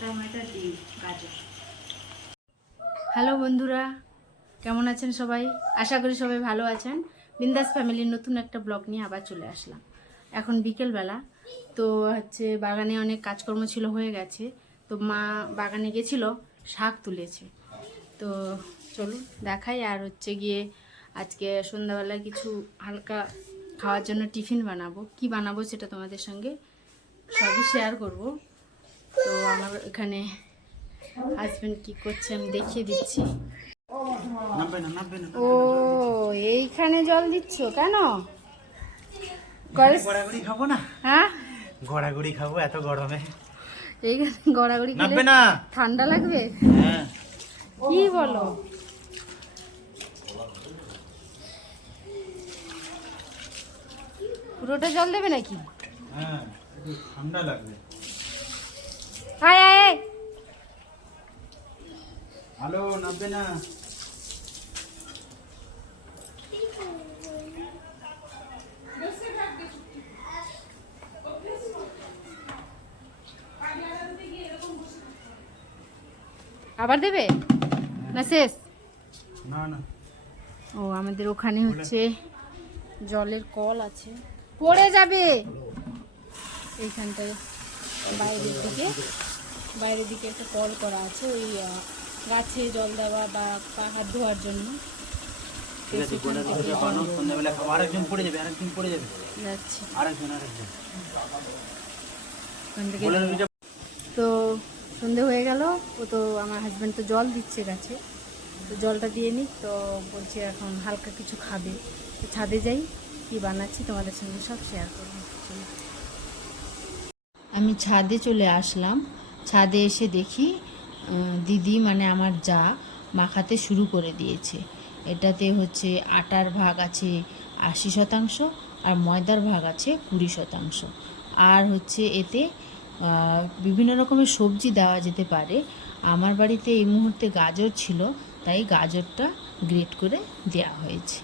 Tomato, ডিম, গাজর। Hello বন্ধুরা, কেমন আছেন সবাই? আশা করি সবাই ভালো আছেন। বিন্দাস ফ্যামিলির নতুন একটা ব্লগ নিয়ে আবার চলে আসলাম। এখন বিকেলবেলা, তো বাগানে অনেক কাজকর্ম ছিল, হয়ে গেছে। তো মা বাগানে গেছিল, শাক তুলেছে। তো চলুন দেখাই। আর গিয়ে আজকে সন্ধ্যাবেলায় কিছু হালকা খাওয়ার জন্য টিফিন বানাবো। কি বানাবো সেটা তোমাদের সঙ্গে সবই শেয়ার করব। তো আমার এখানে হাজবেন্ড কি করছে আমি দেখিয়ে দিচ্ছি। ও এইখানে জল দিচ্ছ কেন? গড়াগড়ি খাবো না? হ্যাঁ, গড়াগড়ি খাবো এত গরমে। এইখানে গড়াগড়ি খেলে নামবে না? ঠান্ডা লাগবে? হ্যাঁ। কি বলো? পুরোটা জল দেবে নাকি? হ্যাঁ, একটু ঠান্ডা লাগবে। আয় আয় আয়। হ্যালো, নামবে না? আবার দেবে না শেষ? না না। ও আমাদের ওখানে জলের কল আছে, পড়ে যাবে এইখানটায়। বাইরের দিকে একটা কল করা আছে, ওই গাছে জল দেওয়া বা পা হাত ধোয়ার জন্য। আরেকজন পড়ে যাবে, যাচ্ছি আরেকজন। ওখান থেকে। তো সন্ধে হয়ে গেল, ও তো আমার হাজব্যান্ড তো জল দিচ্ছে গাছে, তো জলটা দিয়ে নিক। তো বলছে এখন হালকা কিছু খাবে, তো ছাদে যাই, কি বানাচ্ছি তোমাদের সঙ্গে সব শেয়ার করবো। আমি ছাদে চলে আসলাম। ছাদে এসে দেখি দিদি মানে আমার যা মাখাতে শুরু করে দিয়েছে। এটাতে আটার ভাগ আছে 80%, আর ময়দার ভাগ আছে 20%। আর এতে বিভিন্ন রকমের সবজি দেওয়া যেতে পারে। আমার বাড়িতে এই মুহূর্তে গাজর ছিল, তাই গাজরটা গ্রেট করে দেওয়া হয়েছে।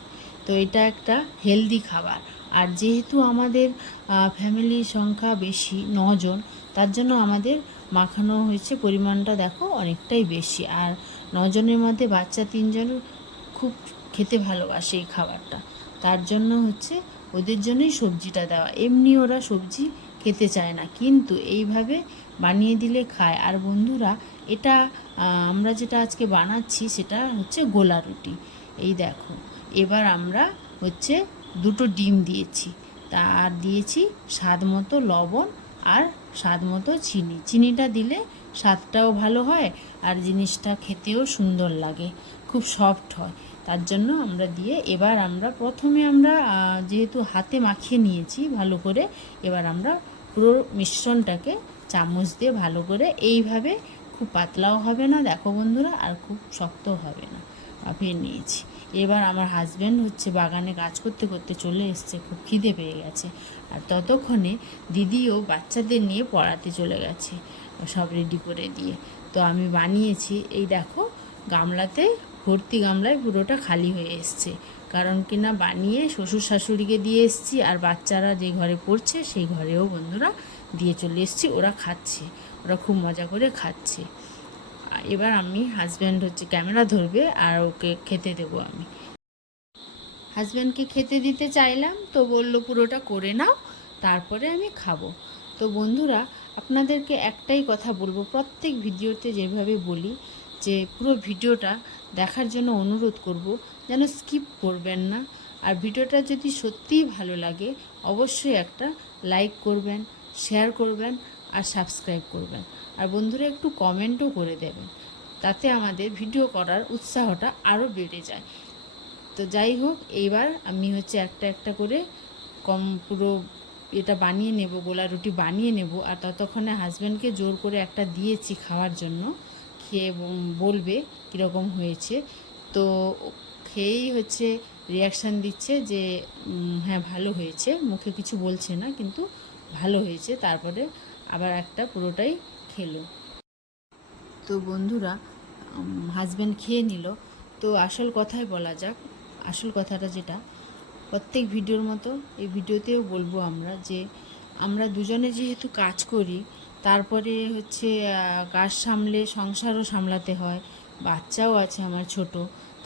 তো এটা একটা হেলদি খাবার। আর যেহেতু আমাদের ফ্যামিলির সংখ্যা বেশি, 9 জন, তার জন্য আমাদের মাখানো হয়েছে পরিমাণটা দেখো অনেকটাই বেশি। আর 9 জনের মধ্যে বাচ্চা 3 জন খুব খেতে ভালোবাসে এই খাবারটা, তার জন্য ওদের জন্যই সবজিটা দেওয়া। এমনি ওরা সবজি খেতে চায় না, কিন্তু এইভাবে বানিয়ে দিলে খায়। আর বন্ধুরা, এটা আমরা যেটা আজকে বানাচ্ছি সেটা গোলা রুটি। এই দেখো, এবার আমরা 2টো ডিম দিয়েছি, আর দিয়েছি স্বাদ মতো লবণ আর স্বাদ মতো চিনি। চিনিটা দিলে স্বাদটাও ভালো হয় আর জিনিসটা খেতেও সুন্দর লাগে, খুব সফট হয়। তার জন্য আমরা দিয়ে এবার প্রথমে যেহেতু হাতে মাখিয়ে নিয়েছি ভালো করে, এবার আমরা পুরো মিশ্রণটাকে চামচ দিয়ে ভালো করে এইভাবে, খুব পাতলাও হবে না দেখো বন্ধুরা, আর খুব শক্তও হবে না, মাখিয়ে নিয়েছি। এবার আমার হাজব্যান্ড বাগানে কাজ করতে করতে চলে এসছে, খুব খিদে পেয়ে গেছে। আর ততক্ষণে দিদিও বাচ্চাদের নিয়ে পড়াতে চলে গেছে, সব রেডি করে দিয়ে। তো আমি বানিয়েছি, এই দেখো গামলাতে, ভর্তি গামলায় পুরোটা খালি হয়ে এসছে। কারণ কিনা বানিয়ে শ্বশুর শাশুড়িকে দিয়ে এসছি, আর বাচ্চারা যে ঘরে পড়ছে সেই ঘরেও বন্ধুরা দিয়ে চলে এসছি। ওরা খাচ্ছে, ওরা খুব মজা করে খাচ্ছে। এবার আমি হাজব্যান্ড ক্যামেরা ধরবে আর ওকে খেতে দেবো। আমি হাজব্যান্ডকে খেতে দিতে চাইলাম, তো বললো পুরোটা করে নাও, তারপরে আমি খাবো। তো বন্ধুরা, আপনাদেরকে একটাই কথা বলবো, প্রত্যেক ভিডিওতে যেভাবে বলি, যে পুরো ভিডিওটা দেখার জন্য অনুরোধ করব, যেন স্কিপ করবেন না। আর ভিডিওটা যদি সত্যিই ভালো লাগে, অবশ্যই একটা লাইক করবেন, শেয়ার করবেন আর সাবস্ক্রাইব করবেন। আর বন্ধুরা একটু কমেন্টও করে দেবেন, তাতে আমাদের ভিডিও করার উৎসাহটা আরও বেড়ে যায়। তো যাই হোক, এইবার আমি একটা একটা করে পুরো এটা বানিয়ে নেব, গোলা রুটি বানিয়ে নেব। আর ততক্ষণে হাজব্যান্ডকে জোর করে একটা দিয়েছি খাওয়ার জন্য, খেয়ে বলবে কীরকম হয়েছে। তো খেয়েই রিয়াকশান দিচ্ছে যে হ্যাঁ ভালো হয়েছে, মুখে কিছু বলছে না, কিন্তু ভালো হয়েছে। তারপরে আবার একটা পুরোটাই খেলো। তো বন্ধুরা, হাজব্যান্ড খেয়ে নিল। তো আসল কথাই বলা যাক। আসল কথাটা যেটা প্রত্যেক ভিডিওর মতো এই ভিডিওতেও বলবো, আমরা দুজনে যেহেতু কাজ করি, তারপরে হচ্ছে কাজ সামলে সংসারও সামলাতে হয়, বাচ্চাও আছে আমার ছোট।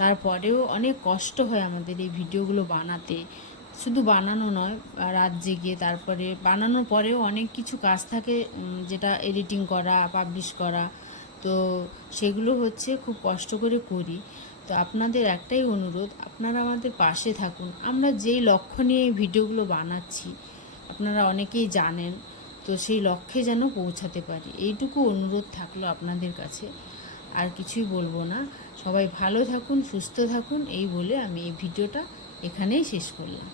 তারপরেও অনেক কষ্ট হয় আমাদের এই ভিডিওগুলো বানাতে। শুধু বানানো নয়, রাত জেগে তারপরে বানানোর পরেও অনেক কিছু কাজ থাকে, যেটা এডিটিং করা, পাবলিশ করা। তো সেগুলো হচ্ছে খুব কষ্ট করে করি। তো আপনাদের একটাই অনুরোধ, আপনারা আমাদের পাশে থাকুন। আমরা যেই লক্ষ্য নিয়ে এই ভিডিওগুলো বানাচ্ছি আপনারা অনেকেই জানেন, তো সেই লক্ষ্যে যেন পৌঁছাতে পারি, এইটুকু অনুরোধ থাকলো আপনাদের কাছে। আর কিছুই বলবো না। সবাই ভালো থাকুন, সুস্থ থাকুন, এই বলে আমি এই ভিডিওটা এখানেই শেষ করলাম।